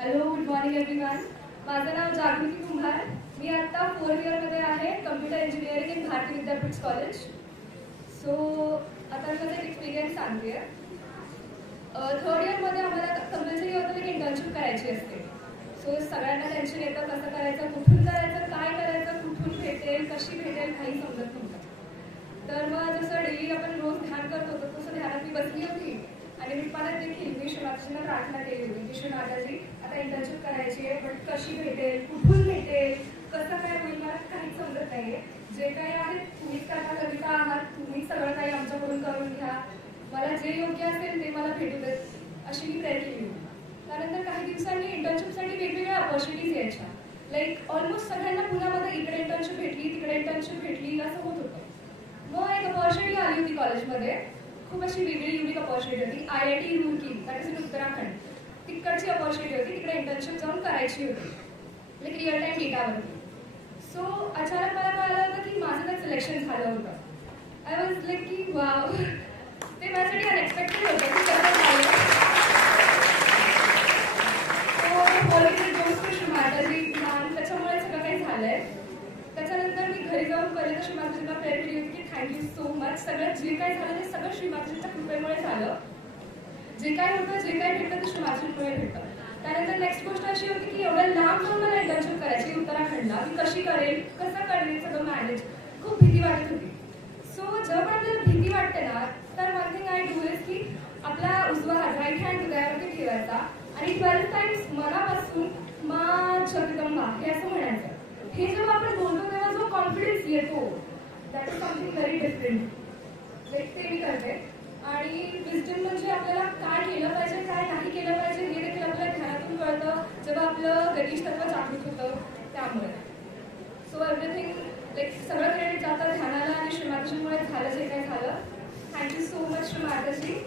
Hello, good morning everyone. माझं नाव जागृती कुंभार. मी आता 4th इयरमध्ये आहे computer engineering in Bharati Vidyapeeth college. So आता मी माझा एक एक्सपिरियन्स सांगते. 3rd इयरमध्ये आम्हाला कंपल्सरी होतं की इंटर्नशिप करायची असते. सो सगळ्यांना टेन्शन येतं कसं करायचं, कुठून करायचं, काय करायचं, कुठून भेटेल, कशी भेटेल, काही समजत नव्हतं. तर मग जसं डेली आपण रोज ध्यान करत होतो तसं ध्यानात मी बसली होती आणि मी परत देखील मी श्रीमाताजींना प्रार्थना केली होती की श्रीमाताजी आता इंटर्नशिप करायची आहे, पण कशी भेटेल, कुठून भेटेल, कसं काय होईल, मला काहीच समजत नाही आहे. जे काही आहे तुम्हीच करिता आहात, तुम्हीच सगळं काही आमच्याकडून करून घ्या, मला जे योग्य असेल ते मला भेटू देत, अशी मी प्रेयर केली होती. त्यानंतर काही दिवसांनी इंटर्नशिपसाठी वेगवेगळ्या ऑपॉर्च्युनिटीज यायच्या. लाईक ऑलमोस्ट सगळ्यांना पुण्यामध्ये इकडे इंटर्नशिप भेटली, तिकडे इंटर्नशिप भेटली, असं होत होतं. मग एक अपॉर्च्युनिटी आली होती कॉलेजमध्ये, खूप अशी वेगळी युनिक अपॉर्च्युनिटी होती. IIT Roorkee, that is in Uttarakhand. तिकडची अपॉर्च्युनिटी होती, तिकडे इंटर्नशिप जाऊन करायची होती, लाईक रिअल टाईम डेटावरती. सो अचानक मला कळलं होतं की माझं त्यात सिलेक्शन झालं होतं. आय वॉज लाईक की वाव, ते माझ्यासाठी अनएक्सपेक्टेड होतं की कसं झालं. त्याच्यामुळे सगळं काही झालंय. त्याच्यानंतर मी घरी जाऊन पहिल्यांदा श्रीमाताजींना प्रेयर केली होती की थँक्यू सो मच, सगळं जे काय झालं ते सगळं श्रीमाताजींच्या कृपेमुळे झालं. जे काय होतं, जे काय भेटतं ते श्रीमाताजींमुळे भेटतं. त्यानंतर नेक्स्ट गोष्ट अशी होती की एवढ्या लांब जाऊन मला इंटर्नशिप करायची उत्तराखंडला, मी कशी करेल, कसं करेल सगळं मॅनेज, खूप भीती वाटत होती. सो जेव्हा पण आपल्याला भीती वाटते ना, तर one thing I do is की आपला उजवा हात राईट हँड हृदयावरती ठेवायचा आणि 12 टाइम्स मनापासून मा जगदंबा हे असं म्हणायचं. हे जेव्हा आपण बोलतो तेव्हा जो कॉन्फिडन्स येतो, that is something very different. Like ते मी करते. आणि विजडम म्हणजे आपल्याला काय केलं पाहिजे, काय नाही केलं पाहिजे हे देखील आपल्याला ध्यानातून कळतं जेव्हा आपलं गणेश तत्व जागृत होतं त्यामुळे. सो एव्हरीथिंग लाईक सगळं क्रेडिट जातं ध्यानाला आणि श्रीमाताजीमुळे झालं जे काय झालं. Thank you so much Shrimataji.